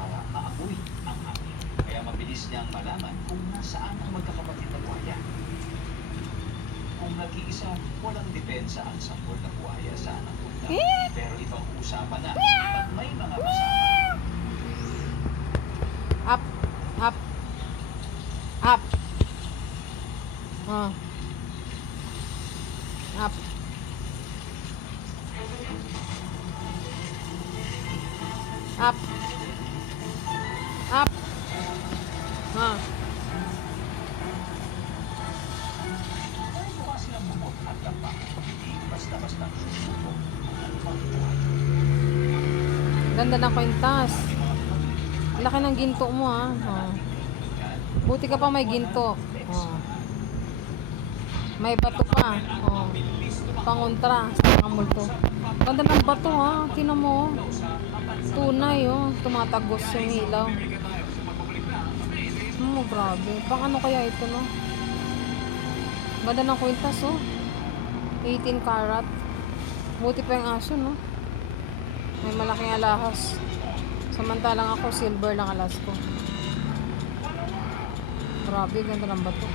para maamoy ang hangin. Kaya mabilis niyang malaman kung nasaan ang magkakapatid na buhaya. Kung nag-iisa, walang depensa ang sampol na buhaya sa anak punta. Pero ibang usapan na pag may mga kasama. Up. Up. Up. Oh. Up. Up. Up. Ah. Mukha silang bumot at lampak. Hindi basta-basta susubok ang pagbuhay. Ganda ng kwintas. Laki ng ginto mo, ah. Oh. Buti ka pa may ginto. Oh. May bato pa. Oh. Pangontra sa mga multo. Ganda ng bato, ha. Tingnan mo. Tunay, oh. Tumatagos yung ilaw. Grabe. Pang ano kaya ito, no? Ganda ng kwintas, oh. 18 karat. Buti pa yung aso, no? May malaking alahas. Samantalang ako, silver lang alas ko. Grabe, ganda ng bato.